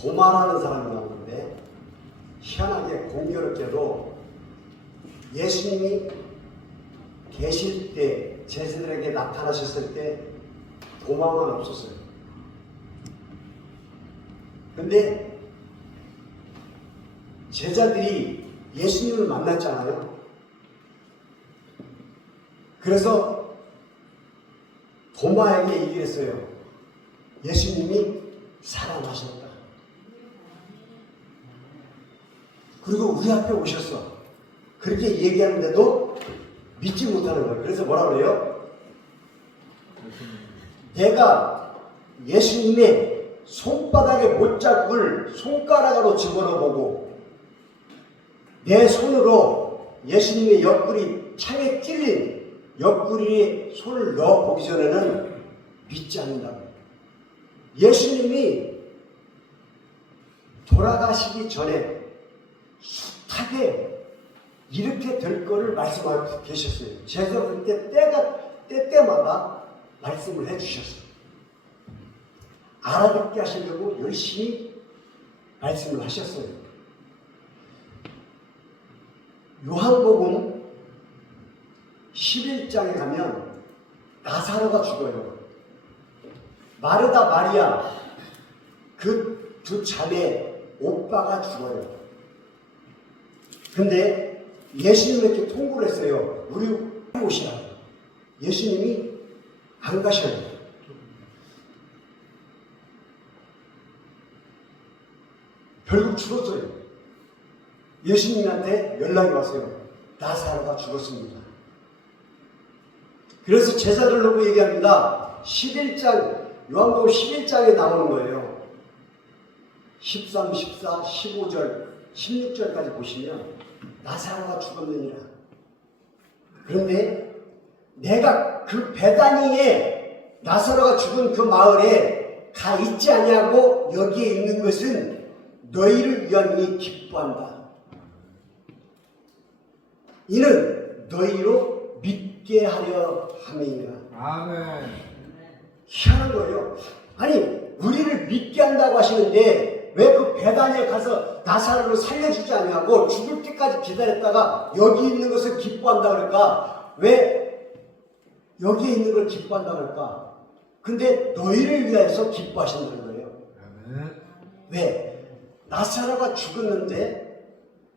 도마라는 사람이 나오는데 희한하게 공교롭게도 예수님이 계실 때 제자들에게 나타나셨을 때 도마만 없었어요. 근데 제자들이 예수님을 만났잖아요. 그래서 도마에게 얘기를 했어요. 예수님이 살아나셨다. 그리고 우리 앞에 오셨어. 그렇게 얘기하는데도 믿지 못하는 거예요. 그래서 뭐라 그래요? 내가 예수님의 손바닥에 못자국을 손가락으로 집어넣어 보고 내 손으로 예수님의 옆구리 창에 찔린 옆구리에 손을 넣어 보기 전에는 믿지 않는다고. 예수님이 돌아가시기 전에 숱하게 이렇게 될 거를 말씀하고 계셨어요. 제자들 때마다 말씀을 해주셨어요. 알아듣게 하시려고 열심히 말씀을 하셨어요. 요한복음 11장에 가면 나사로가 죽어요. 마르다 마리아 그 두 자매 오빠가 죽어요. 근데 예수님에게 통보를 했어요. 우리 오시라고. 예수님이 안 가셔요. 결국 죽었어요. 예수님한테 연락이 왔어요. 나사로가 죽었습니다. 그래서 제자들 놓고 얘기합니다. 11장, 요한복음 11장에 나오는 거예요. 13, 14, 15절, 16절까지 보시면 나사로가 죽었느니라. 그런데 내가 그 베다니에 나사로가 죽은 그 마을에 가 있지 아니하고 여기에 있는 것은 너희를 위함이 기뻐한다. 이는 너희로 믿게 하려 함이니라. 아멘. 희한한 거예요. 아니 우리를 믿게 한다고 하시는데 왜 그 베다니에 가서 나사로를 살려주지 않냐고 죽을 때까지 기다렸다가 여기 있는 것을 기뻐한다 그럴까? 왜 여기에 있는 걸 기뻐한다 그럴까? 근데 너희를 위해서 기뻐하신다는 거예요. 아멘. 왜? 나사로가 죽었는데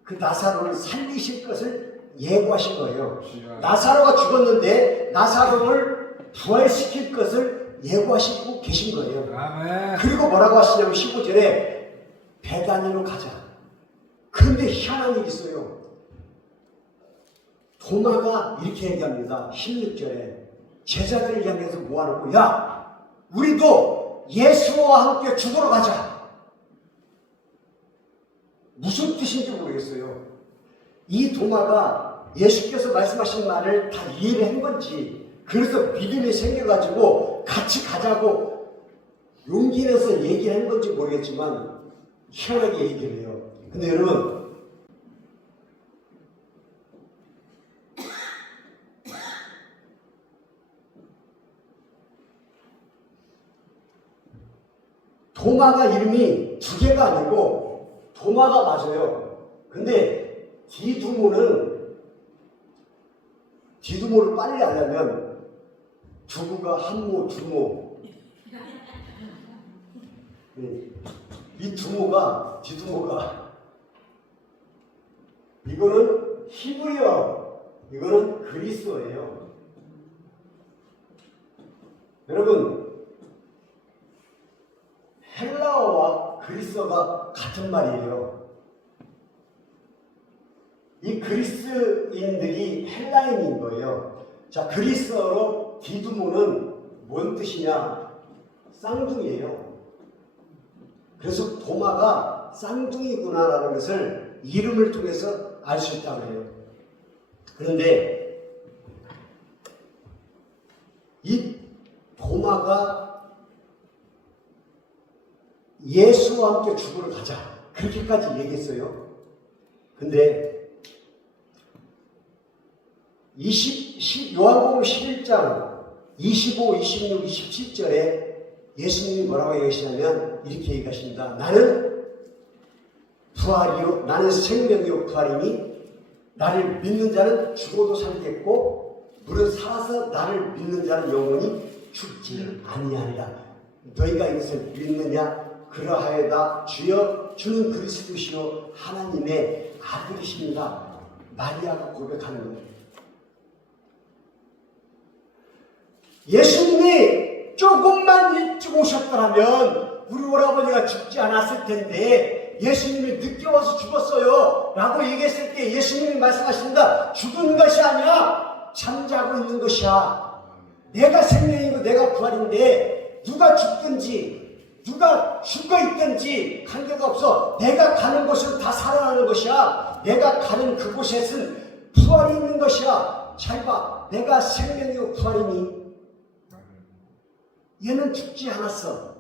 그 나사로를 살리실 것을 예고하신 거예요. 나사로가 죽었는데 나사로를 부활시킬 것을 예고하시고 계신 거예요. 아멘. 그리고 뭐라고 하시냐면 15절에 베다니로 가자. 그런데 희한한 일이 있어요. 도마가 이렇게 얘기합니다. 16절에 제자들을 향해서 모아놓고 야 우리도 예수와 함께 죽으러 가자. 무슨 뜻인지 모르겠어요. 이 도마가 예수께서 말씀하신 말을 다 이해를 한 건지 그래서 믿음이 생겨가지고 같이 가자고 용기 내서 얘기를 한 건지 모르겠지만 희한하게 얘기를 해요. 근데 여러분 도마가 이름이 두 개가 아니고 도마가 맞아요. 근데 디두모를 빨리 하려면 두부가 한모, 두모. 이 두모가, 디두모가 이거는 히브리어, 이거는 그리스어예요. 여러분 헬라어와 그리스어가 같은 말이에요. 이 그리스인들이 헬라인인 거예요. 자, 그리스어로 디두모는 뭔 뜻이냐? 쌍둥이에요. 그래서 도마가 쌍둥이구나라는 것을 이름을 통해서 알 수 있다고 해요. 그런데 이 도마가 예수와 함께 죽으러 가자 그렇게까지 얘기했어요. 근데 요한복음 11장 25, 26, 27절에 예수님이 뭐라고 얘기하시냐면 이렇게 얘기하십니다. 나는 부활이요, 나는 생명이요 부활이니 나를 믿는 자는 죽어도 살겠고 무릇 살아서 나를 믿는 자는 영원히 죽지 아니하리라. 너희가 이것을 믿느냐? 그러하여다 주여 주는 그리스도시요 하나님의 아들이십니다. 마리아가 고백하는 거예요. 예수님이 조금만 일찍 오셨더라면 우리 오라버니가 죽지 않았을 텐데 예수님이 늦게 와서 죽었어요 라고 얘기했을 때 예수님이 말씀하십니다. 죽은 것이 아니야, 잠자고 있는 것이야. 내가 생명이고 내가 부활인데 누가 죽든지 누가 죽어있든지 관계가 없어. 내가 가는 곳은 다 살아나는 것이야. 내가 가는 그곳에는 부활이 있는 것이야. 잘 봐, 내가 생명이고 부활이니 얘는 죽지 않았어.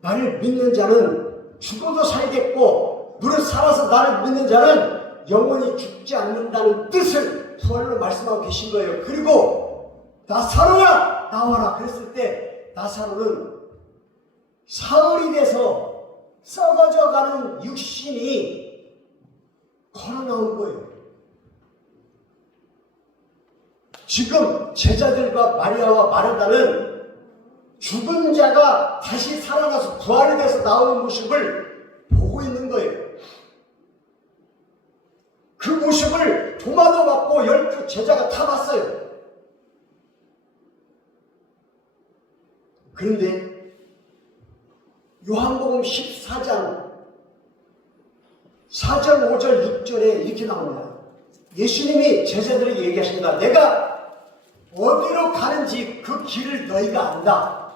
나를 믿는 자는 죽어도 살겠고 무릇 살아서 나를 믿는 자는 영원히 죽지 않는다는 뜻을 부활로 말씀하고 계신 거예요. 그리고 나사로야 나와라 그랬을 때 나사로는 사흘이 돼서 썩어져 가는 육신이 걸어 나온 거예요. 지금 제자들과 마리아와 마르다는 죽은 자가 다시 살아나서 부활이 돼서 나오는 모습을 보고 있는 거예요. 그 모습을 도마도 받고 12 제자가 다 봤어요. 그런데 요한복음 14장 4절, 5절, 6절에 이렇게 나옵니다. 예수님이 제자들에게 얘기하십니다. 내가 어디로 가는지 그 길을 너희가 안다.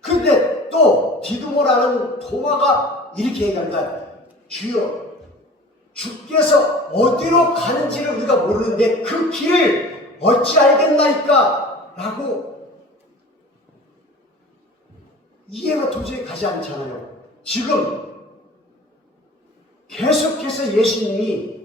근데 또 디두모라는 도마가 이렇게 얘기합니다. 주여, 주께서 어디로 가는지를 우리가 모르는데 그 길을 어찌 알겠나이까? 라고 이해가 도저히 가지 않잖아요. 지금 계속해서 예수님이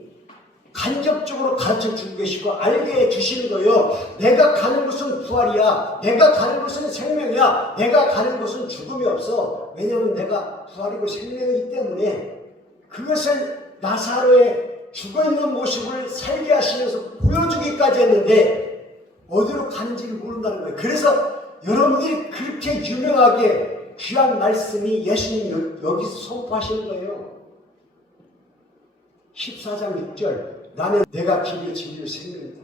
간접적으로 가르쳐주고 계시고 알게 해주시는 거예요. 내가 가는 곳은 부활이야. 내가 가는 곳은 생명이야. 내가 가는 곳은 죽음이 없어. 왜냐하면 내가 부활이고 생명이기 때문에 그것을 나사로의 죽어있는 모습을 살게 하시면서 보여주기까지 했는데 어디로 가는지를 모른다는 거예요. 그래서 여러분들이 그렇게 유명하게 귀한 말씀이 예수님이 여기서 선포하시는 거예요. 14장 6절 나는 내가 길이요 진리요 생명이다.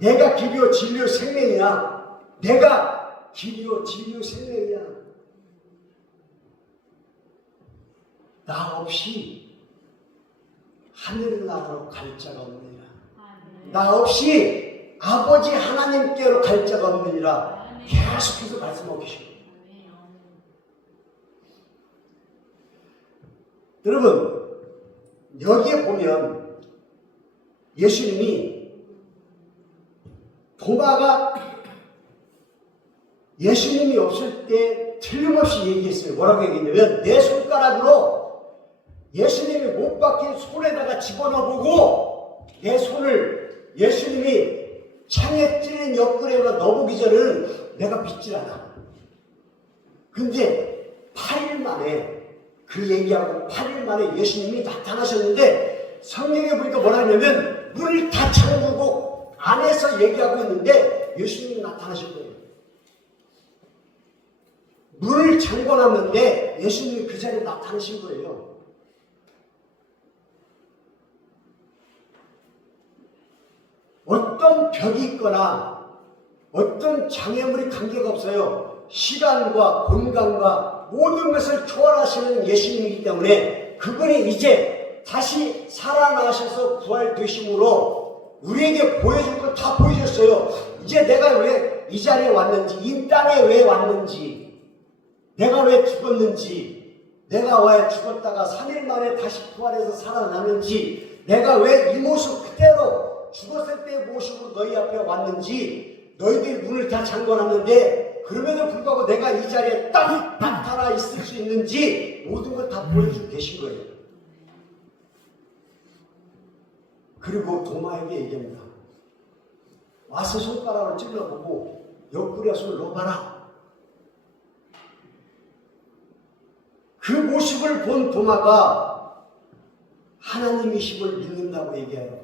내가 길이요 진리요 생명이야. 내가 길이요 진리요 생명이야. 나 없이 하늘 나라로 갈 자가 없느니라. 나 없이 아버지 하나님께로 갈 자가 없느니라. 계속해서 말씀하고 계십니다. 여러분, 여기에 보면 예수님이 도마가 예수님이 없을 때 틀림없이 얘기했어요. 뭐라고 얘기했냐면 내 손가락으로 예수님이 못 박힌 손에다가 집어넣어보고 내 손을 예수님이 창에 찔린 옆구리에다 넣어보기 전에는 내가 믿질 않아. 근데 8일 만에 그 얘기하고 8일 만에 예수님이 나타나셨는데 성경에 보니까 뭐라 하냐면 문을 다 잠그고 안에서 얘기하고 있는데 예수님이 나타나실 거예요. 문을 잠궈놨는데 예수님이 그 자리에 나타나신 거예요. 어떤 벽이 있거나 어떤 장애물이 관계가 없어요. 시간과 공간과 모든 것을 초월하시는 예수님이기 때문에 그분이 이제 다시 살아나셔서 부활되심으로 우리에게 보여줄 걸 다 보여줬어요. 이제 내가 왜 이 자리에 왔는지, 이 땅에 왜 왔는지, 내가 왜 죽었는지, 내가 왜 죽었다가 3일 만에 다시 부활해서 살아났는지, 내가 왜 이 모습 그대로 죽었을 때의 모습으로 너희 앞에 왔는지, 너희들이 문을 다 잠궈놨는데 그럼에도 불구하고 내가 이 자리에 딱 나타나 있을 수 있는지 모든 걸 다 보여주고 계신 거예요. 그리고 도마에게 얘기합니다. 와서 손가락을 찔러보고 옆구리에 손을 넣어봐라. 그 모습을 본 도마가 하나님이심을 믿는다고 얘기해요.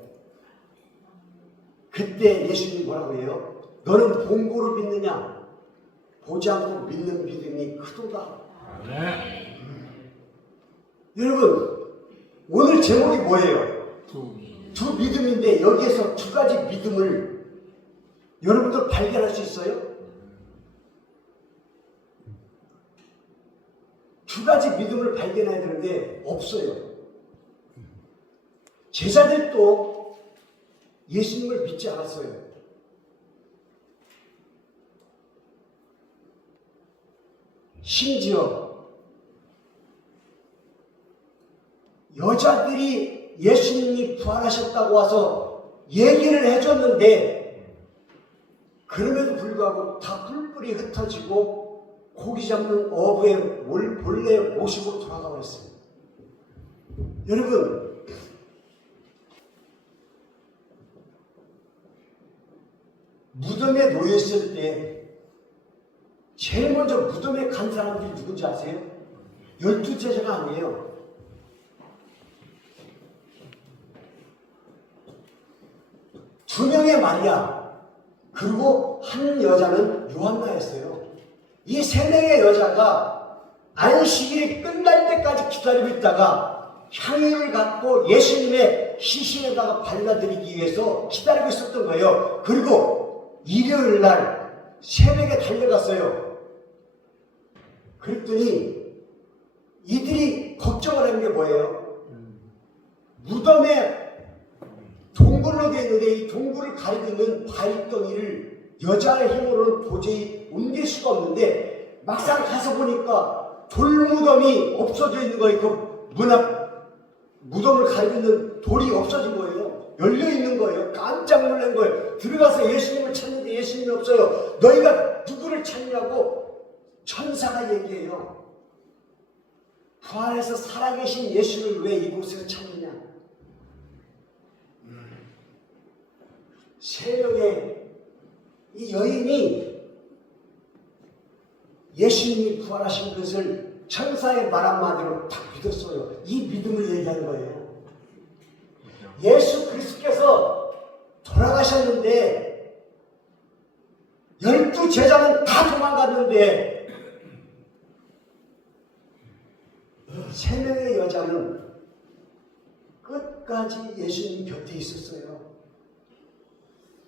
그때 예수님이 뭐라고 해요? 너는 본고로 믿느냐? 보지 않고 믿는 믿음이 크도다. 네. 여러분, 오늘 제목이 뭐예요? 두 믿음인데 여기에서 두 가지 믿음을 여러분들 발견할 수 있어요? 두 가지 믿음을 발견해야 되는데 없어요. 제자들도 예수님을 믿지 않았어요. 심지어 여자들이 예수님이 부활하셨다고 와서 얘기를 해줬는데 그럼에도 불구하고 다 뿔뿔이 흩어지고 고기 잡는 어부의 본래 모습으로 돌아가 버렸어요. 여러분, 무덤에 놓였을 때 제일 먼저 무덤에 간 사람들이 누군지 아세요? 12제자가 아니에요. 두 명의 마리아, 그리고 한 여자는 요한나였어요. 이 세 명의 여자가 안식일이 끝날 때까지 기다리고 있다가 향유를 갖고 예수님의 시신에다가 발라드리기 위해서 기다리고 있었던 거예요. 그리고 일요일 날 새벽에 달려갔어요. 그랬더니 이들이 걱정을 하는 게 뭐예요? 무덤에 동굴로 되어 있는데 이 동굴을 가리고 있는 바위덩이를 여자의 힘으로는 도저히 옮길 수가 없는데 막상 가서 보니까 돌무덤이 없어져 있는 거예요. 그 문 앞 무덤을 가리고 있는 돌이 없어진 거예요. 열려 있는 거예요. 깜짝 놀란 거예요. 들어가서 예수님을 찾는데 예수님이 없어요. 너희가 누구를 찾냐고 천사가 얘기해요. 부활해서 살아계신 예수를 왜 이곳에서 찾느냐? 세 명의 이 여인이 예수님이 부활하신 것을 천사의 말 한마디로 다 믿었어요. 이 믿음을 얘기하는 거예요. 예수 그리스도께서 돌아가셨는데 12제자는 다 도망갔는데 3명의 여자는 끝까지 예수님 곁에 있었어요.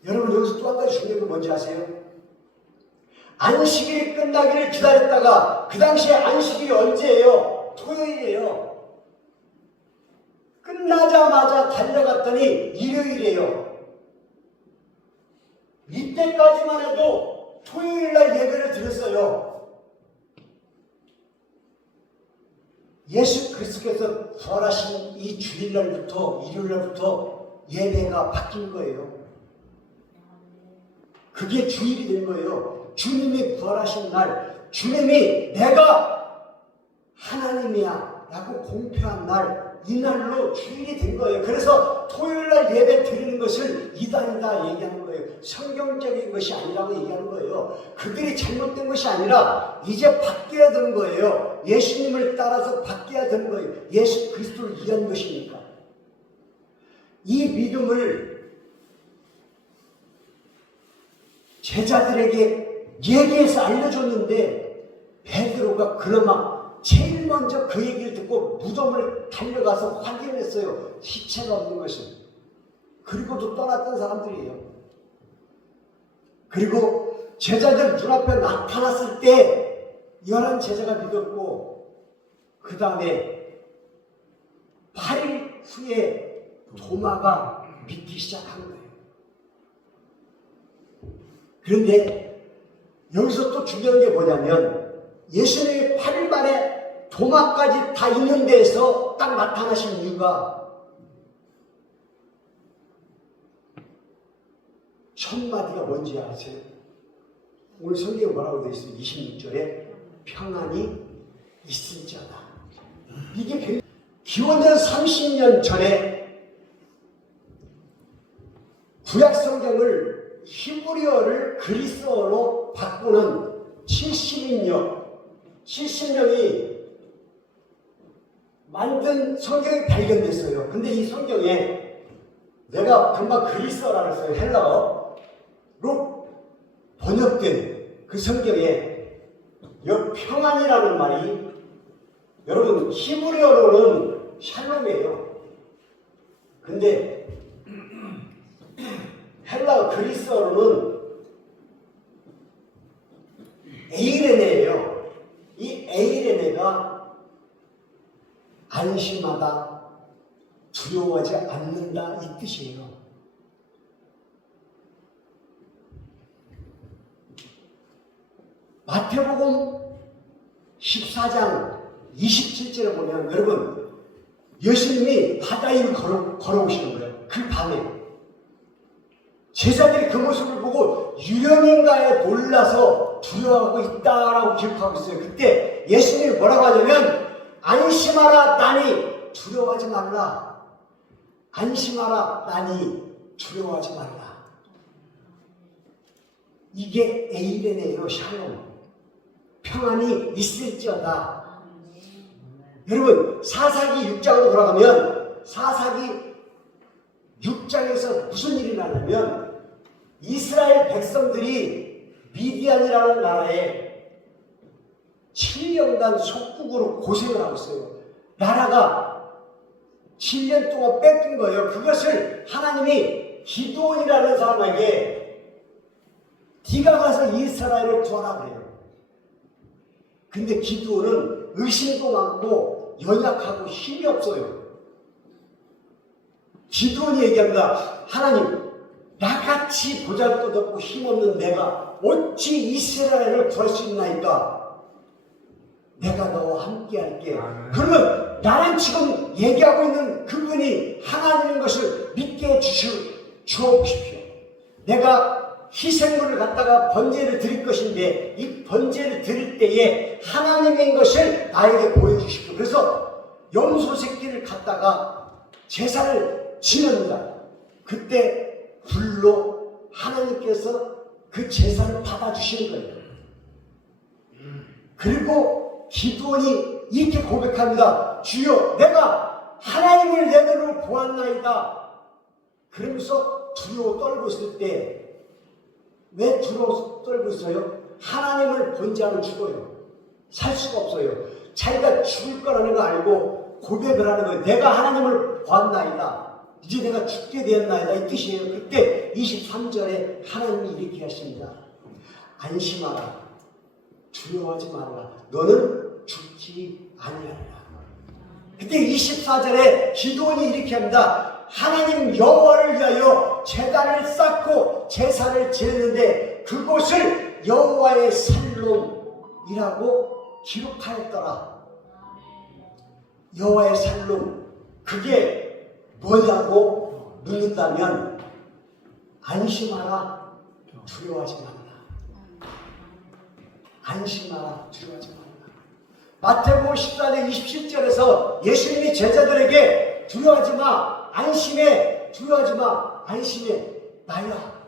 여러분, 여기서 또 한 가지 중요한 건 뭔지 아세요? 안식일이 끝나기를 기다렸다가 그 당시에 안식일이 언제예요? 토요일이에요. 끝나자마자 달려갔더니 일요일이에요. 이때까지만 해도 토요일날 예배를 드렸어요. 예수 그리스도께서 부활하신 이 주일날부터 일요일날부터 예배가 바뀐 거예요. 그게 주일이 된 거예요. 주님이 부활하신 날, 주님이 내가 하나님이야 라고 공표한 날, 이 날로 주일이 된 거예요. 그래서 토요일날 예배 드리는 것을 이단이다 얘기하는 거예요. 성경적인 것이 아니라고 얘기하는 거예요. 그들이 잘못된 것이 아니라 이제 바뀌어야 되는 거예요. 예수님을 따라서 바뀌어야 되는 거예요. 예수 그리스도를 위한 것이니까. 이 믿음을 제자들에게 얘기해서 알려줬는데 베드로가 그나마 제일 먼저 그 얘기를 듣고 무덤을 달려가서 확인했어요. 시체가 없는 것을. 그리고도 떠났던 사람들이에요. 그리고 제자들 눈앞에 나타났을 때 11제자가 믿었고 그 다음에 8일 후에 도마가 믿기 시작한 거예요. 그런데 여기서 또 중요한 게 뭐냐면 예수님이 8일 만에 도마까지 다 있는 데에서 딱 나타나신 이유가 첫 마디가 뭔지 아세요? 오늘 성경에 뭐라고 되어 있어요? 26절에 평안이 있을지어다. 이게 기원전 30년 전에 구약 성경을 히브리어를 그리스어로 바꾸는 70년이 만든 성경이 발견됐어요. 근데 이 성경에 내가 금방 그리스어라고 했어요. 헬라어로 번역된 그 성경에 이 평안이라는 말이 여러분 히브리어로는 샬롬이에요. 근데 헬라어 그리스어로는 에이레네예요. 이 에이레네가 안심하다, 두려워하지 않는다 이 뜻이에요. 마태복음 14장 27절에 보면 여러분 예수님이 바다 위를 걸어오시는 거예요. 그 밤에 제자들이 그 모습을 보고 유령인가에 놀라서 두려워하고 있다라고 기록하고 있어요. 그때 예수님이 뭐라고 하냐면 안심하라 나니 두려워하지 말라. 안심하라 나니 두려워하지 말라. 이게 에이레네요. 샬롬. 평안이 있을지어다. 여러분 사사기 6장으로 돌아가면 사사기 6장에서 무슨 일이 나냐면 이스라엘 백성들이 미디안이라는 나라에 7년간 속국으로 고생을 하고 있어요. 나라가 7년 동안 뺏긴 거예요. 그것을 하나님이 기드온이라는 사람에게 네가 가서 이스라엘을 구하라 그래요. 근데 기드온은 의심도 많고 연약하고 힘이 없어요. 기드온이 얘기합니다. 하나님, 나같이 보잘것없고 힘없는 내가 어찌 이스라엘을 구할 수 있나이까? 내가 너와 함께 할게. 그러면 나는 지금 얘기하고 있는 그분이 하나님인 것을 믿게 주어보십시오. 내가 희생물을 갖다가 번제를 드릴 것인데 이 번제를 드릴 때에 하나님인 것을 나에게 보여주십시오. 그래서 염소 새끼를 갖다가 제사를 지냅니다. 그때 불로 하나님께서 그 제사를 받아주시는 거예요. 그리고 기드온이 이렇게 고백합니다. 주여 내가 하나님을 내 눈으로 보았나이다. 그러면서 두려워 떨고 있을 때 왜 두려워 떨고 있어요? 하나님을 본 자는 죽어요. 살 수가 없어요. 자기가 죽을 거라는 거 알고 고백을 하는 거예요. 내가 하나님을 보았나이다. 이제 내가 죽게 되었나이다 이 뜻이에요. 그때 23절에 하나님이 이렇게 하십니다. 안심하라. 두려워하지 말라. 너는 죽지 아니하리라. 그때 24절에 기드온이 이렇게 합니다. 하나님 여호와를 위하여 제단을 쌓고 제사를 지냈는데 그곳을 여호와의 살롬이라고 기록하였더라. 여호와의 살롬, 그게 뭐냐고 묻는다면 안심하라, 두려워하지 말라. 안심하라, 두려워하지 말라. 마태복음 14장 27절에서 예수님이 제자들에게 두려워하지 마, 안심해, 두려워하지 마, 안심해, 나야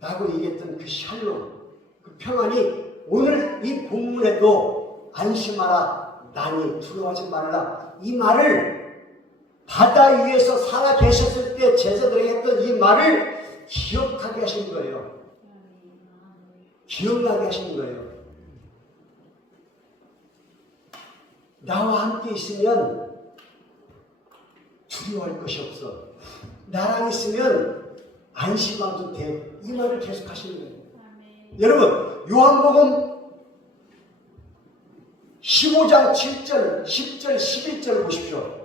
라고 얘기했던 그 샬롬, 그 평안이 오늘 이 본문에도 안심하라, 나니 두려워하지 말라 이 말을 바다 위에서 살아 계셨을 때 제자들에게 했던 이 말을 기억하게 하신 거예요. 기억나게 하시는 거예요. 나와 함께 있으면 두려워할 것이 없어. 나랑 있으면 안심하도 돼. 이 말을 계속 하시는 거예요. 여러분, 요한복음 15장 7절, 10절, 11절 보십시오.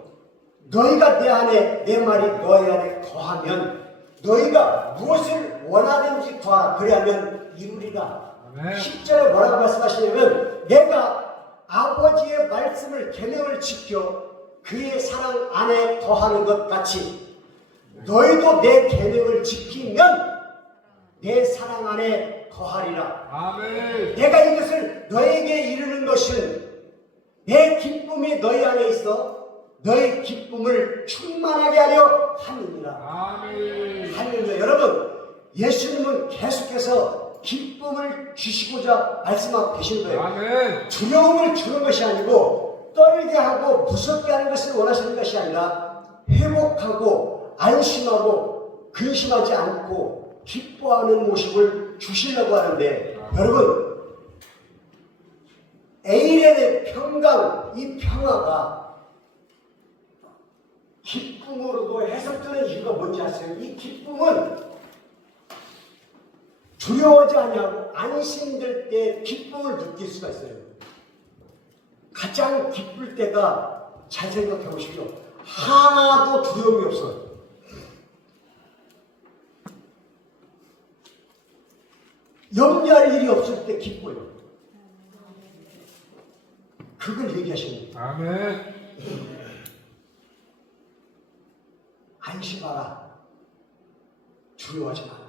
너희가 내 안에, 내 말이 너희 안에 거하면 너희가 무엇을 원하든지 구하라. 그리하면 이루리라. 10절에 뭐라고 말씀하시냐면 내가 아버지의 말씀을 계명을 지켜 그의 사랑 안에 거하는 것 같이 너희도 내 계명을 지키면 내 사랑 안에 거하리라. 아멘. 내가 이것을 너에게 이루는 것은 내 기쁨이 너희 안에 있어 너의 기쁨을 충만하게 하려 함이니라. 아멘. 할렐루야. 여러분, 예수님은 계속해서 기쁨을 주시고자 말씀하고 계시는 거예요. 아멘. 두려움을 주는 것이 아니고 떨게 하고 무섭게 하는 것을 원하시는 것이 아니라 회복하고 안심하고 근심하지 않고 기뻐하는 모습을 주시려고 하는데, 여러분, 에이렌의 평강, 이 평화가 기쁨으로도 해석되는 이유가 뭔지 아세요? 이 기쁨은 두려워하지 아니하고 안심될 때 기쁨을 느낄 수가 있어요. 가장 기쁠 때가, 잘 생각해 보십시오, 하나도 두려움이 없어요. 염려할 일이 없을 때 기뻐요. 그걸 얘기하시는 거예요. 아멘. 안심하라. 두려워하지 마라.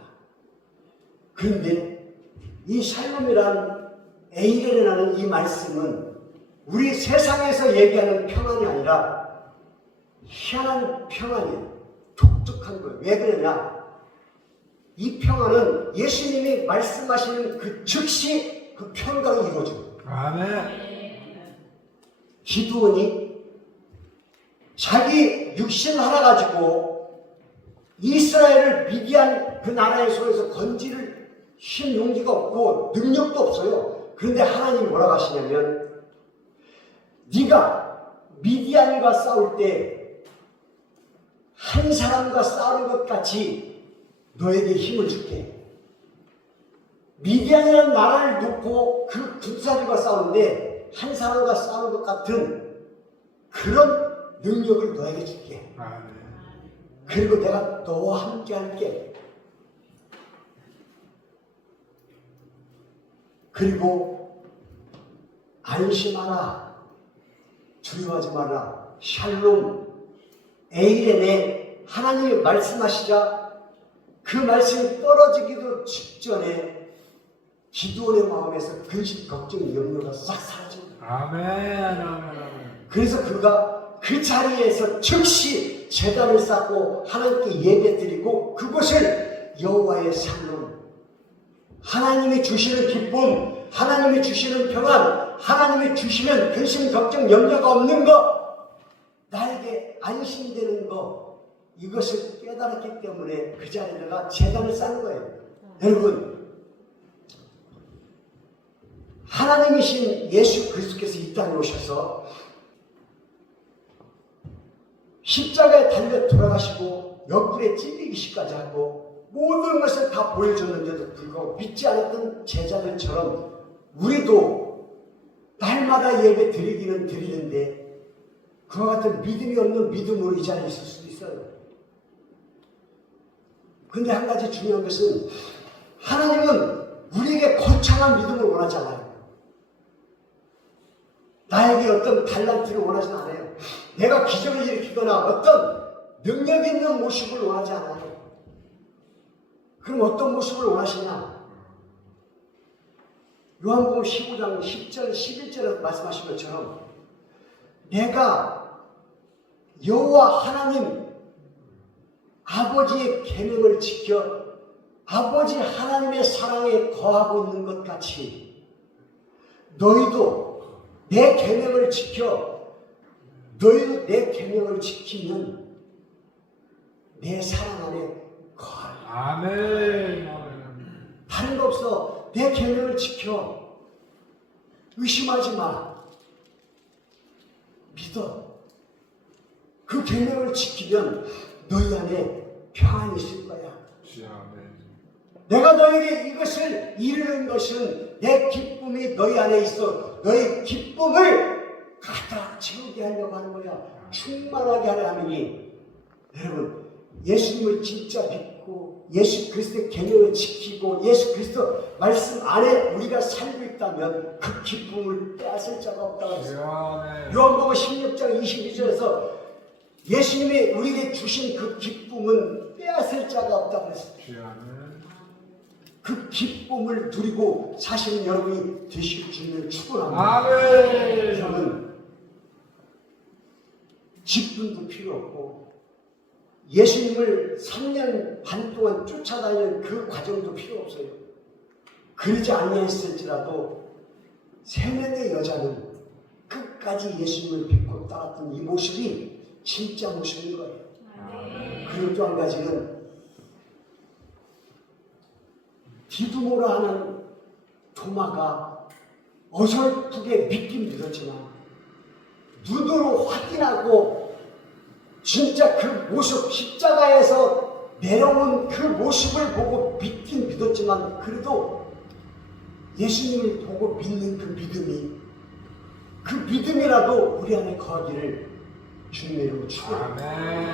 그런데 이 샬롬이란, 에이렌이라는 이 말씀은 우리 세상에서 얘기하는 평안이 아니라 희한한 평안이에요. 독특한 거예요. 왜 그러냐? 이 평안은 예수님이 말씀하시는 그 즉시 그 평강이 이루어져요. 아멘. 기드온이 자기 육신 하나 가지고 이스라엘을 미디안 그 나라의 손에서 건질 힘 용기가 없고 능력도 없어요. 그런데 하나님이 뭐라고 하시냐면, 네가 미디안과 싸울 때 한 사람과 싸우는 것 같이 너에게 힘을 줄게. 미디안이라는 나라를 놓고 그 군사들과 싸우는데 한 사람과 싸우는 것 같은 그런 능력을 너에게 줄게. 아멘. 그리고 내가 너와 함께 할게. 그리고 안심하라. 두려워하지 마라. 샬롬, 에이렌에 하나님이 말씀하시자 그 말씀이 떨어지기도 직전에 기드온의 마음에서 근심, 걱정, 염려가 싹 사라집니다. 아멘. 아멘. 그래서 그가 그 자리에서 즉시 제단을 쌓고 하나님께 예배드리고 그것을 여호와의 샬롬, 하나님이 주시는 기쁨, 하나님이 주시는 평안, 하나님이 주시는 근심, 걱정, 염려가 없는 것, 나에게 안심되는 것, 이것을 깨달았기 때문에 그 자리에다가 제단을 쌓는 거예요. 여러분, 하나님이신 예수 그리스도께서 이 땅에 오셔서 십자가에 달려 돌아가시고 옆구리에 찔리기시까지 하고 모든 것을 다 보여줬는데도 불구하고 믿지 않았던 제자들처럼 우리도 날마다 예배 드리기는 드리는데 그와 같은 믿음이 없는 믿음으로 이 자리에 있을 수도 있어요. 그런데 한 가지 중요한 것은 하나님은 우리에게 거창한 믿음을 원하지 않아요. 나에게 어떤 달란트를 원하지 않아요. 내가 기적을 일으키거나 어떤 능력 있는 모습을 원하지 않아요. 그럼 어떤 모습을 원하시냐? 요한복음 15장 10절 11절에서 말씀하신 것처럼 내가 여호와 하나님 아버지의 계명을 지켜 아버지 하나님의 사랑에 거하고 있는 것 같이 너희도 내 계명을 지켜 너희도 내 계명을 지키면 내 사랑 안에 거하라. 아멘. 다른 거 없어. 내 계명을 지켜. 의심하지 마. 믿어. 그 계명을 지키면 너희 안에 평안이 있을 거야. 아멘. 내가 너에게 이것을 이루는 것은 내 기쁨이 너희 안에 있어. 너희 기쁨을 가득 채우게 하려고 하는 거야. 충만하게 하려 함이니 여러분 예수님을 진짜 믿고 예수 그리스도의 계명을 지키고 예수 그리스도 말씀 안에 우리가 살고 있다면 그 기쁨을 빼앗을 자가 없다고 했어요. 요한복음 16장 22절에서 예수님이 우리에게 주신 그 기쁨은 빼앗을 자가 없다고 했어요. 그 기쁨을 누리고 사시는 여러분이 되실 줄을 축원합니다. 아멘. 저는 직분도 필요 없고 예수님을 3년 반 동안 쫓아다니는 그 과정도 필요 없어요. 그러지 아니했을지라도 3명의 여자는 끝까지 끝까지 예수님을 믿고 따랐던 이 모습이 진짜 모습인 거예요. 그리고 또 한 가지는 디두모라 하는 도마가 어설프게 믿긴 믿었지만 눈으로 확인하고 진짜 그 모습, 십자가에서 내려온 그 모습을 보고 믿긴 믿었지만 그래도 예수님을 보고 믿는 그 믿음이, 그 믿음이라도 우리 안에 거하기를 주님의 이름으로 축원합니다. 아멘.